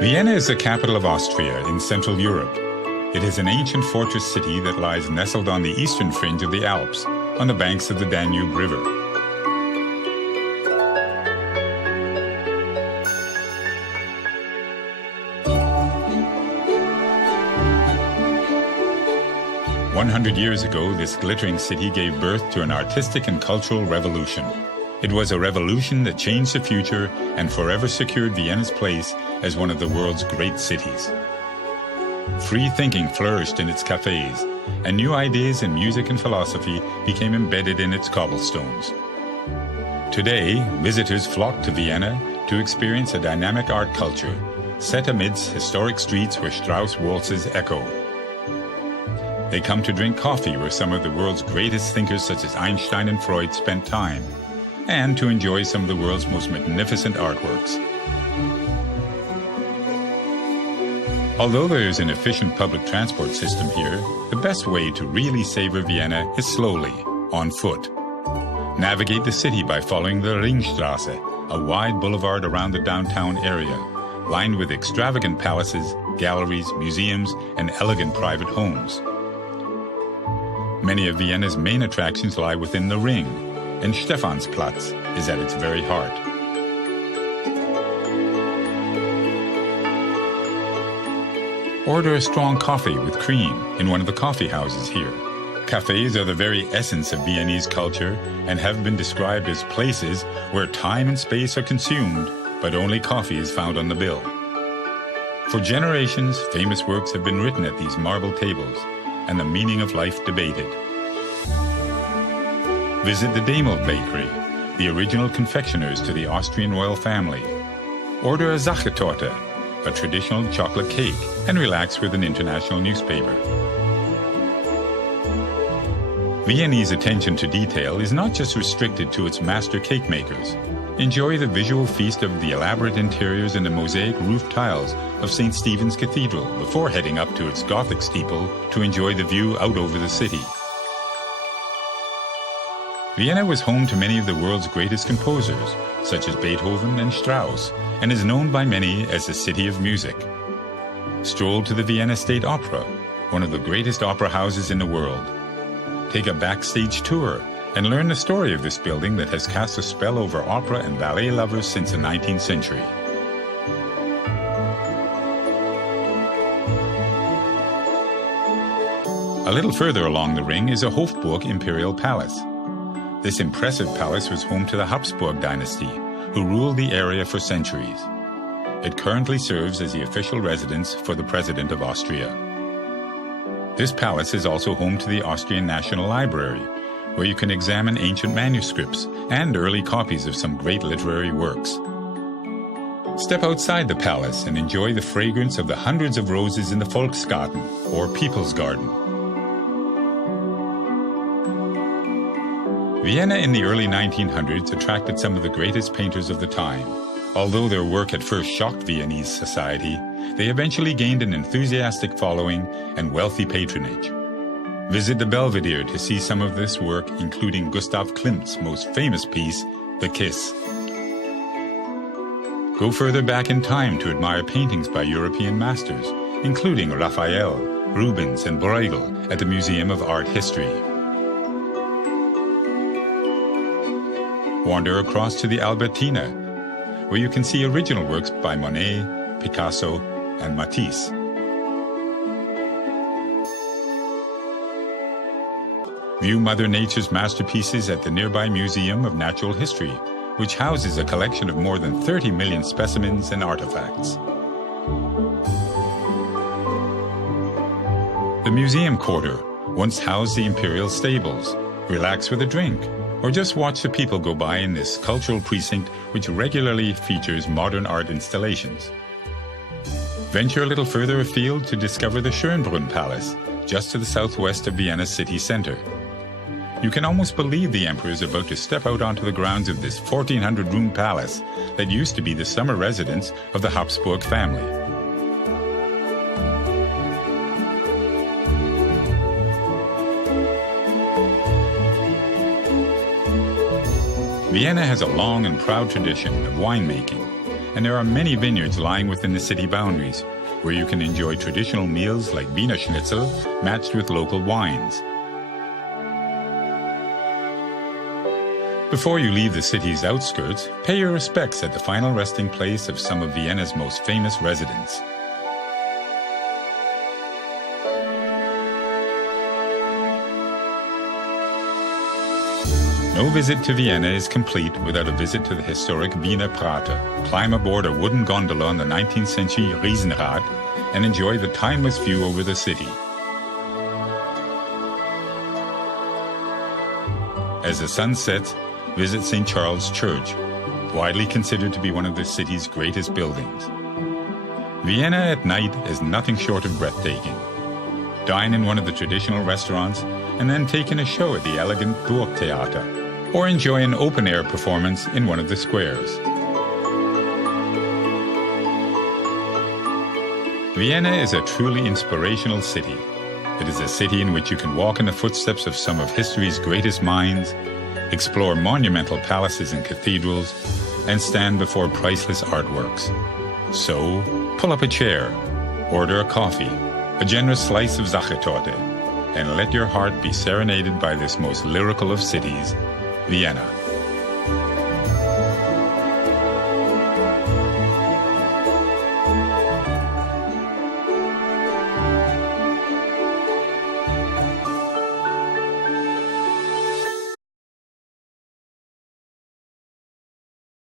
Vienna is the capital of Austria in Central Europe. It is an ancient fortress city that lies nestled on the eastern fringe of the Alps, on the banks of the Danube River. "100 years ago, this glittering city gave birth to an artistic and cultural revolution. It was a revolution that changed the future and forever secured Vienna's place as one of the world's great cities. Free thinking flourished in its cafes, and new ideas in music and philosophy became embedded in its cobblestones. Today, visitors flock to Vienna to experience a dynamic art culture, set amidst historic streets where Strauss waltzes echo. They come to drink coffee where some of the world's greatest thinkers such as Einstein and Freud spent time, and to enjoy some of the world's most magnificent artworks. Although there is an efficient public transport system here, the best way to really savor Vienna is slowly, on foot. Navigate the city by following the Ringstraße, a wide boulevard around the downtown area, lined with extravagant palaces, galleries, museums, and elegant private homes. Many of Vienna's main attractions lie within the Ring, and Stephansplatz is at its very heart. Order a strong coffee with cream in one of the coffee houses here. Cafes are the very essence of Viennese culture and have been described as places where time and space are consumed, but only coffee is found on the bill. For generations, famous works have been written at these marble tables, and the meaning of life debated. Visit the Demel Bakery, the original confectioners to the Austrian royal family. Order a Sachertorte, a traditional chocolate cake, and relax with an international newspaper. Viennese attention to detail is not just restricted to its master cake makers. Enjoy the visual feast of the elaborate interiors and the mosaic roof tiles of St. Stephen's Cathedral before heading up to its Gothic steeple to enjoy the view out over the city. Vienna was home to many of the world's greatest composers, such as Beethoven and Strauss, and is known by many as the City of Music. Stroll to the Vienna State Opera, one of the greatest opera houses in the world. Take a backstage tour and learn the story of this building that has cast a spell over opera and ballet lovers since the 19th century. A little further along the Ring is a Hofburg Imperial Palace. This impressive palace was home to the Habsburg dynasty, who ruled the area for centuries. It currently serves as the official residence for the President of Austria. This palace is also home to the Austrian National Library, where you can examine ancient manuscripts and early copies of some great literary works. Step outside the palace and enjoy the fragrance of the hundreds of roses in the Volksgarten, or People's Garden. Vienna in the early 1900s attracted some of the greatest painters of the time. Although their work at first shocked Viennese society, they eventually gained an enthusiastic following and wealthy patronage. Visit the Belvedere to see some of this work, including Gustav Klimt's most famous piece, The Kiss. Go further back in time to admire paintings by European masters, including Raphael, Rubens, and Bruegel at the Museum of Art History. Wander across to the Albertina, where you can see original works by Monet, Picasso, and Matisse. View Mother Nature's masterpieces at the nearby Museum of Natural History, which houses a collection of more than 30 million specimens and artifacts. The Museum Quarter once housed the imperial stables. Relax with a drink, or just watch the people go by in this cultural precinct which regularly features modern art installations. Venture a little further afield to discover the Schönbrunn Palace, just to the southwest of Vienna's city center. You can almost believe the emperor is about to step out onto the grounds of this 1,400-room palace that used to be the summer residence of the Habsburg family. Vienna has a long and proud tradition of winemaking, and there are many vineyards lying within the city boundaries, where you can enjoy traditional meals like Wiener Schnitzel matched with local wines. Before you leave the city's outskirts, pay your respects at the final resting place of some of Vienna's most famous residents. No visit to Vienna is complete without a visit to the historic Wiener Prater. Climb aboard a wooden gondola on the 19th century Riesenrad and enjoy the timeless view over the city. As the sun sets, visit St. Charles Church, widely considered to be one of the city's greatest buildings. Vienna at night is nothing short of breathtaking. Dine in one of the traditional restaurants and then take in a show at the elegant Burgtheater, or enjoy an open-air performance in one of the squares. Vienna is a truly inspirational city. It is a city in which you can walk in the footsteps of some of history's greatest minds, explore monumental palaces and cathedrals, and stand before priceless artworks. So, pull up a chair, order a coffee, a generous slice of Sachertorte, and let your heart be serenaded by this most lyrical of cities, Vienna.